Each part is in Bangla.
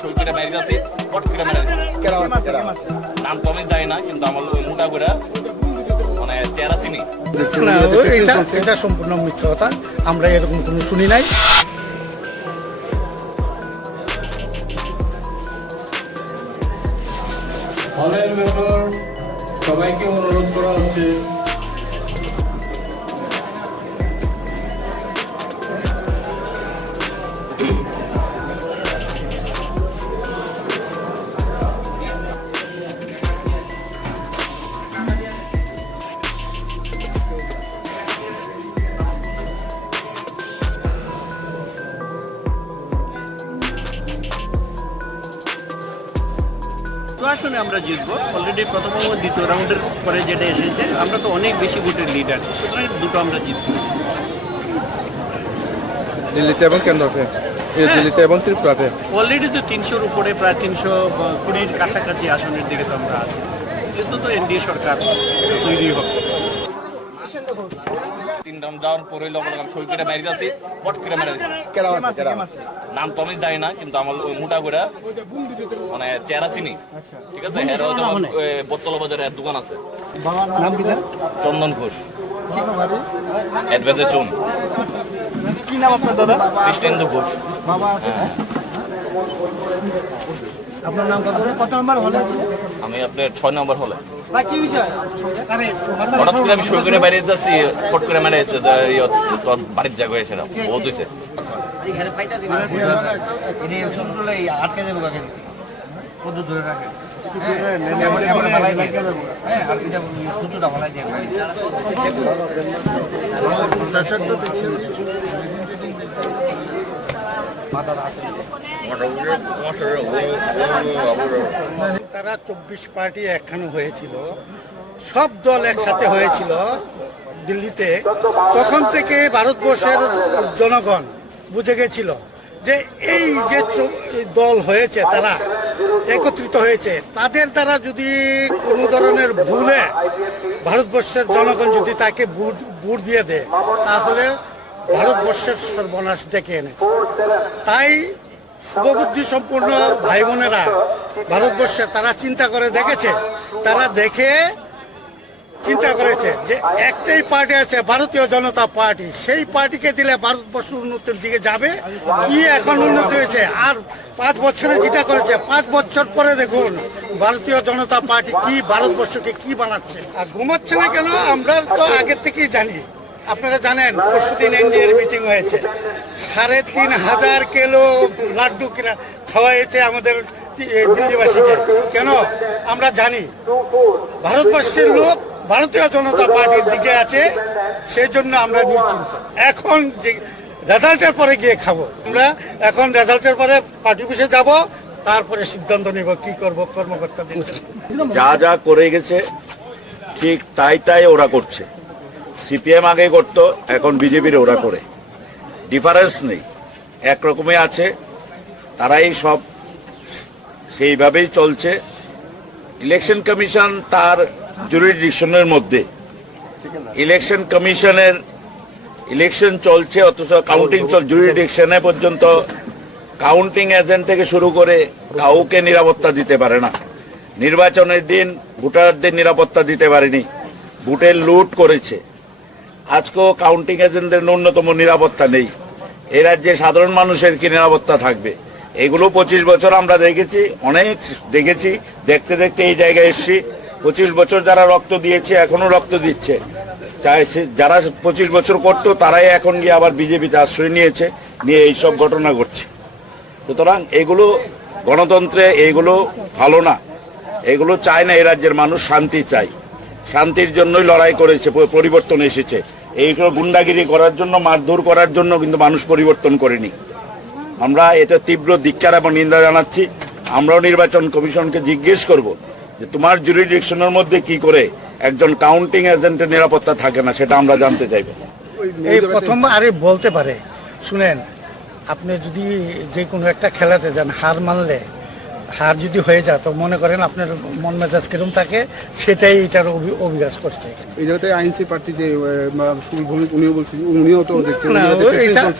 সই করে মেরে যাচ্ছি, পট করে মেরে দিচ্ছি। নাম তো আমি জানি না, কিন্তু আমার মোটা করে মানে চেহারা চিনি। না, এটা সম্পূর্ণ মিথ্যা কথা। আমরা এরকম কোনো শুনি নাই। হলের ব্যাপার সবাইকে অনুরোধ করা হচ্ছে আসলে আমরা জিতবো। অলরেডি প্রথম ও দ্বিতীয় রাউন্ডের পরে যেটা এসেছে, আমরা তো অনেক বেশি ভোটের লিড আছে, সুতরাং দুটো আমরা জিতবো। দিল্লিতে এবং কেন্দ্রতে, দিল্লিতে এবং ত্রিপুরাতে অলরেডি তো 300-র উপরে, প্রায় 320-র কাছাকাছি আসনের দিকে তো আমরা আছি। কিন্তু তো এনডিএ সরকার তৈরি হবে। 3 রাউন্ড যাওয়ার পরে আমি সই করে মেরে যাচ্ছি, পট করে মেরে দিচ্ছি। নাম তো আমি জানি না, কিন্তু আমার মোটা করে মানে চেহারা চিনি। ঠিক আছে, হ্যাঁ বোতল বাজারে দোকান আছে। চন্দন ঘোষ, অ্যাডভেঞ্চার চুন। কি নাম আপনার দাদা? কৃষ্ণেন্দু ঘোষ। আপনার নাম কত নম্বর হলে? আমি আপনার 6 নম্বর হলে। কি হয়েছে? হঠাৎ করে আমি সই করে বাইরে যাচ্ছি, ফট করে মেরে এসে তোর বাড়ির জায়গা হয়েছে না, বহুত হয়েছে। আটকে যাবো কাকে কত ধরে রাখে তারা 24 পার্টি একখানে হয়েছিল, সব দল একসাথে হয়েছিল দিল্লিতে। তখন থেকে ভারতবর্ষের জনগণ বুঝে গেছিল যে এই যে দল হয়েছে, তারা একত্রিত হয়েছে, তাদের দ্বারা যদি কোনো ধরনের ভুলে ভারতবর্ষের জনগণ যদি তাকে ভোট দিয়ে দেয়, তাহলে ভারতবর্ষের সর্বনাশ ডেকে এনেছে। তাই শুভবুদ্ধি সম্পূর্ণ ভাই বোনেরা ভারতবর্ষে তারা চিন্তা করে দেখেছে, তারা দেখে চিন্তা করেছে যে একটাই পার্টি আছে, ভারতীয় জনতা পার্টি। সেই পার্টিকে দিলে ভারতবর্ষ উন্নতির দিকে যাবে। কি এখন উন্নতি হয়েছে? আর 5 বছরে যেটা করেছে, 5 বছর পরে দেখুন ভারতীয় জনতা পার্টি কি ভারতবর্ষকে কি বানাচ্ছে। আর ঘুমাচ্ছে না কেন? আমরা তো আগের থেকেই জানি। আপনারা জানেন পরশুদিন এনডিএর মিটিং হয়েছে, 3,500 কিলো লাড্ডু কিনা খাওয়া হয়েছে আমাদের দিল্লিবাসীকে। কেন? আমরা জানি ভারতবর্ষের লোক ভারতীয় জনতা পার্টির দিকে আছে, সেই জন্য আমরা নিশ্চিন্ত। এখন যে রেজাল্টের পরে গিয়ে খাবো, আমরা এখন রেজাল্টের পরে পার্টি অফিসে যাব, তারপরে সিদ্ধান্ত নিব কি করব। কর্মকর্তাদের যা যা করে গেছে ঠিক তাই ওরা করছে। সিপিএম আগে করতো, এখন বিজেপির ওরা করে, ডিফারেন্স নেই, একরকমই আছে। তারাই সব সেইভাবেই চলছে। ইলেকশন কমিশন তার জুরিডিকশনের মধ্যে, ইলেকশন কমিশনের ইলেকশন চলছে, অথচ কাউন্টিং জুরিডিকশনে পর্যন্ত কাউন্টিং এজেন্ট থেকে শুরু করে কাউকে নিরাপত্তা দিতে পারে না। নির্বাচনের দিন ভোটারদের নিরাপত্তা দিতে পারেনি, ভোটের লুট করেছে। আজকেও কাউন্টিং এজেন্টদের ন্যূনতম নিরাপত্তা নেই। এই রাজ্যে সাধারণ মানুষের কি নিরাপত্তা থাকবে? এগুলো 25 বছর আমরা দেখেছি, অনেক দেখেছি। দেখতে দেখতে এই জায়গায় এসেছি। 25 বছর যারা রক্ত দিয়েছে, এখনো রক্ত দিচ্ছে। যারা 25 বছর করতো, তারাই এখন গিয়ে আবার বিজেপিতে আশ্রয় নিয়েছে, নিয়ে এইসব ঘটনা ঘটছে। সুতরাং এগুলো গণতন্ত্রে এগুলো ভালো না, এগুলো চায় না। এই রাজ্যের মানুষ শান্তি চায়, শান্তির জন্যই লড়াই করেছে, পরিবর্তন এসেছে। এইগুলো গুন্ডাগিরি করার জন্য, মারধর করার জন্য কিন্তু মানুষ পরিবর্তন করেনি। আমরা এটা তীব্র ধিক্কার এবং নিন্দা জানাচ্ছি। আমরাও নির্বাচন কমিশনকে জিজ্ঞেস করব যে তোমার জুরিডিকশনের মধ্যে কি করে একজন কাউন্টিং এজেন্টের নিরাপত্তা থাকে না, সেটা আমরা জানতে চাইব। এই প্রথম আরে বলতে পারে, শুনেন, আপনি যদি যে কোনো একটা খেলাতে যান, হার মানলে হার যদি হয়ে যায় তো মনে করেন আপনার মন মেজাজ কিরম থাকে সেটাই এটার অভিজ্ঞাস করছে এখানে। এই জায়গাতে আইনসি প্রার্থী যে উনিও বলছেন, উনিও তো দেখছেন না,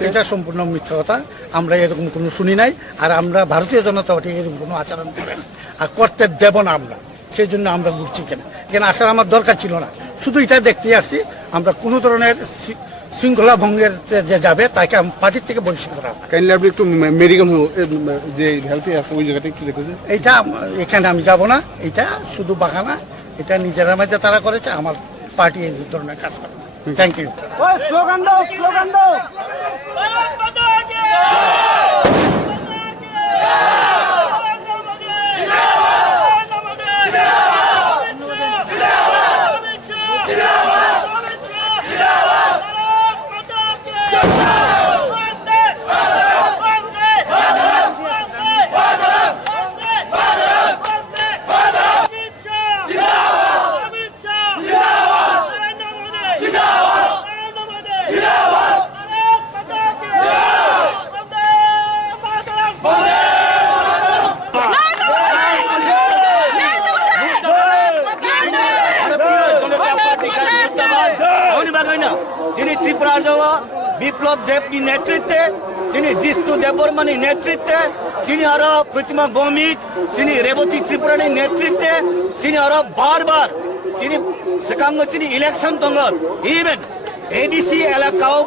এটা সম্পূর্ণ মিথ্যা কথা। আমরা এরকম কোনো শুনি নাই, আর আমরা ভারতীয় জনতা পার্টি এরকম কোনো আচরণ করে না, আর করতে দেব না আমরা। সেই জন্য আমরা ঘুরছি কেন, এখানে আসার আমার দরকার ছিল না, শুধু এটা দেখতে আসছি। আমরা কোনো ধরনের শৃঙ্খলা ভঙ্গের যে যাবে তাকে পার্টির থেকে বহিষ্কার করা হবে। কাইন্ডলি আপনি একটু মেডিকেল যে হেলথে আছে ওই জায়গাটা একটু দেখেছেন। এইটা এখানে আমি যাব না, এটা শুধু বাহানা, এটা নিজেরা মধ্যে তারা করেছে, আমার পার্টি এই ধরনের কাজ করে। Thank you. স্লোগান দাও, স্লোগান দাও। যিনি ত্রিপুরার বিপ্লব দেবনী নেতৃত্বে, যিনি জিষ্ণু দেববর্মানী নেতৃত্বে, যিনি আরো প্রতিমা ভৌমিক, যিনি রেবতী ত্রিপুরানীর নেতৃত্বে, যিনি আরো বারবার যিনি সেকাঙ্গ যিনি ইলেকশন তঙ্গত ইভেন এডিসি এলাকাও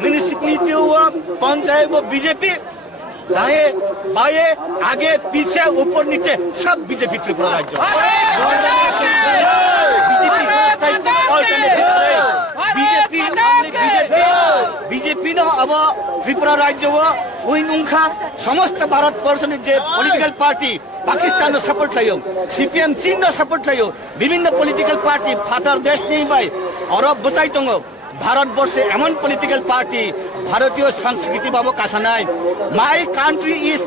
মিউনিসিপালিটিও পঞ্চায়েত বিজেপি दाएं बाएं आगे पीछे ऊपर नीचे सब बीजेपी त्रिपुरा राज्य बीजेपी न अब त्रिपुरा राज्य उनका समस्त भारत वर्ष पॉलिटिकल पार्टी पाकिस्तान सपोर्ट लायो सीपीएम चीन सपोर्ट लायो विभिन्न पॉलिटिकल पार्टी फातार देश नहीं भाई और बचाई तंग ভারতবর্ষে এমন পলিটিক্যাল পার্টি ভারতীয় সংস্কৃতি বাবু কাছা নাই my country is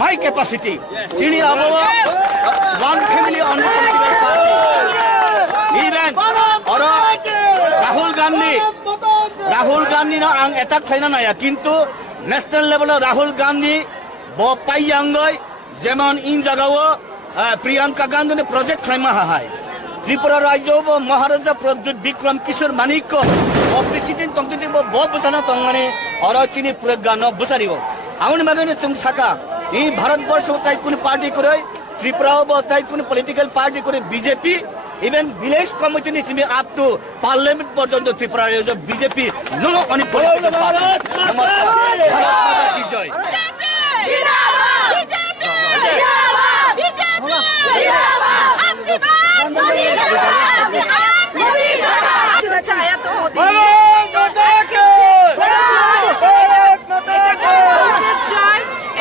my capacity চিনি আবো one family on political party even और राहुल गांधी ना आं एटाक थाइना नाया किंतु नेशनल लेवल राहुल गांधी बो पाइयांगय जेमन इन जगाओ प्रियंका गांधी ने प्रोजेक्ट थाइमा हाय त्रिपुरा राज्य महाराजा प्रद्युत विक्रम किशोर मानिक प्रेसिडेंट तंगति बहुत बचाना तंगने और चीनी प्रज्ञा न बचारियो आउन मागने संग साका ई भारतवर्ष ताई कोन पार्टी करे त्रिपुरा ताई कोन पॉलिटिकल पार्टी करे बीजेपी इवन विलेज कमिटी निचिमी अप टू पार्लियामेंट पर्यंत त्रिपुरा जो बीजेपी नो ओनली पॉलिटिकल पार्टी नमस्कार भारत माता की जय जिंदाबाद बीजेपी जिंदाबाद बीजेपी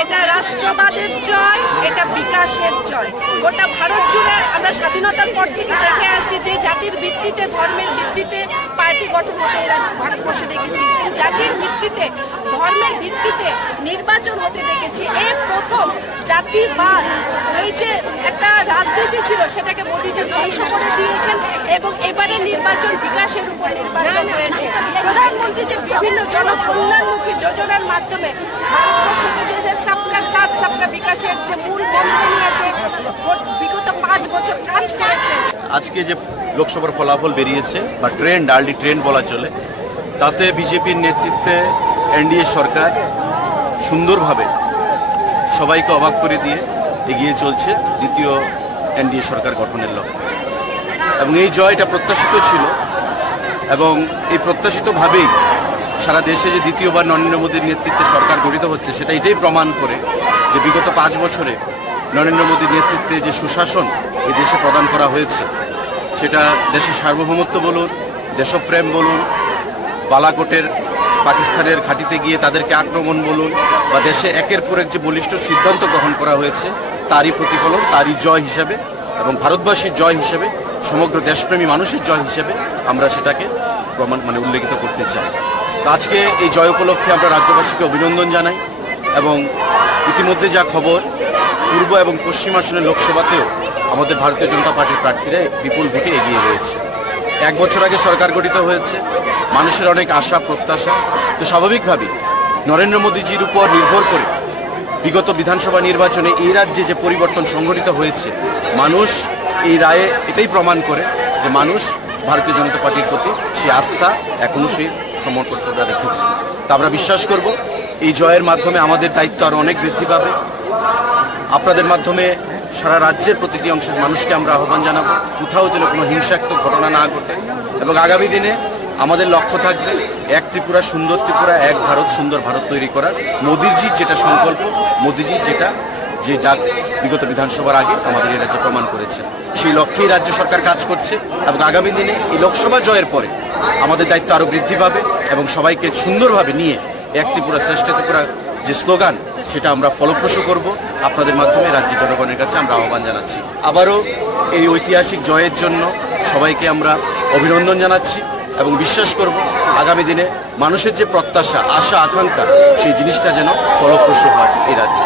এটা রাষ্ট্রবাদের জয়, এটা বিকাশের জয়। গোটা ভারত জুড়ে আমরা স্বাধীনতার পর থেকে দেখে আসছি যে জাতির ভিত্তিতে ধর্মের ভিত্তিতে পার্টি গঠন হতে এরা ভারতবর্ষে দেখেছি, জাতির ভিত্তিতে ধর্মের ভিত্তিতে নির্বাচন হতে দেখেছি। এই প্রথম জাতিবাদ এই যে একটা রাজনীতি ছিল সেটাকে মোদীজি ধ্বংস করে দিয়েছেন এবং এবারে নির্বাচন বিকাশের উপর নির্বাচন হয়েছে। প্রধানমন্ত্রী যে বিভিন্ন জনকল্যাণমুখী যোজনার মাধ্যমে ভারতবর্ষকে যে সবকা সাথ সবকা বিকাশের যে মূল মন্ত্র নিয়েছে বিগত 5 বছর কাজ করেছে। আজকে যে লোকসভার ফলাফল বেরিয়েছে বা ট্রেন্ড আর্লি ট্রেন্ড বলা চলে, তাতে বিজেপির নেতৃত্বে এনডিএ সরকার সুন্দরভাবে সবাইকে অবাক করে দিয়ে এগিয়ে চলছে দ্বিতীয় এনডিএ সরকার গঠনের লক্ষ্যে। এবং এই জয়টা প্রত্যাশিত ছিল এবং এই প্রত্যাশিতভাবেই সারা দেশে যে দ্বিতীয়বার নরেন্দ্র মোদীর নেতৃত্বে সরকার গঠিত হচ্ছে সেটা এটাই প্রমাণ করে যে বিগত 5 বছরে নরেন্দ্র মোদীর নেতৃত্বে যে সুশাসন এই দেশে প্রদান করা হয়েছে সেটা দেশের সার্বভৌমত্ব বলুন, দেশপ্রেম বলুন, বালাকোটের পাকিস্তানের ঘাঁটিতে গিয়ে তাদেরকে আক্রমণ বলুন বা দেশে একের পর এক যে বলিষ্ঠ সিদ্ধান্ত গ্রহণ করা হয়েছে তারই প্রতিফলন, তারই জয় হিসাবে এবং ভারতবাসীর জয় হিসেবে, সমগ্র দেশপ্রেমী মানুষের জয় হিসেবে আমরা সেটাকে উল্লেখিত করতে চাই। তো আজকে এই জয় উপলক্ষে আমরা রাজ্যবাসীকে অভিনন্দন জানাই এবং ইতিমধ্যে যা খবর পূর্ব এবং পশ্চিম আসনের লোকসভাতেও আমাদের ভারতীয় জনতা পার্টির প্রার্থীরা বিপুল ভোটে এগিয়ে রয়েছে। 1 বছর আগে সরকার গঠিত হয়েছে, মানুষের অনেক আশা প্রত্যাশা, তো স্বাভাবিকভাবেই নরেন্দ্র মোদীজির উপর নির্ভর করে বিগত বিধানসভা নির্বাচনে এই রাজ্যে যে পরিবর্তন সংঘটিত হয়েছে, মানুষ এই রায়ে এটাই প্রমাণ করে যে মানুষ ভারতীয় জনতা পার্টির প্রতি সেই আস্থা এখনও সেই সমর্পণটা রেখেছে। তা আমরা বিশ্বাস করব এই জয়ের মাধ্যমে আমাদের দায়িত্ব আরও অনেক বৃদ্ধি পাবে। আপনাদের মাধ্যমে সারা রাজ্যের প্রতিটি অংশের মানুষকে আমরা আহ্বান জানাবো কোথাও যেন কোনো হিংসাত্মক ঘটনা না ঘটে, এবং আগামী দিনে আমাদের লক্ষ্য থাকবে এক ত্রিপুরা, সুন্দর ত্রিপুরা, এক ভারত, সুন্দর ভারত তৈরি করার। মোদিজির যেটা সংকল্প, মোদিজির যে ডাক বিগত বিধানসভার আগে আমাদের এই রাজ্যে প্রমাণ করেছে, সেই লক্ষ্যেই রাজ্য সরকার কাজ করছে। এবং আগামী দিনে এই লোকসভা জয়ের পরে আমাদের দায়িত্ব আরও বৃদ্ধি পাবে এবং সবাইকে সুন্দরভাবে নিয়ে এক ত্রিপুরা শ্রেষ্ঠ ত্রিপুরা যে স্লোগান, সেটা আমরা ফলপ্রসূ করব। আপনাদের মাধ্যমে রাজ্যের জনগণের কাছে আমরা আহ্বান জানাচ্ছি। আবারও এই ঐতিহাসিক জয়ের জন্য সবাইকে আমরা অভিনন্দন জানাচ্ছি এবং বিশ্বাস করব আগামী দিনে মানুষের যে প্রত্যাশা, আশা, আকাঙ্ক্ষা, সেই জিনিসটা যেন ফলপ্রসূ হয় এই রাজ্যে।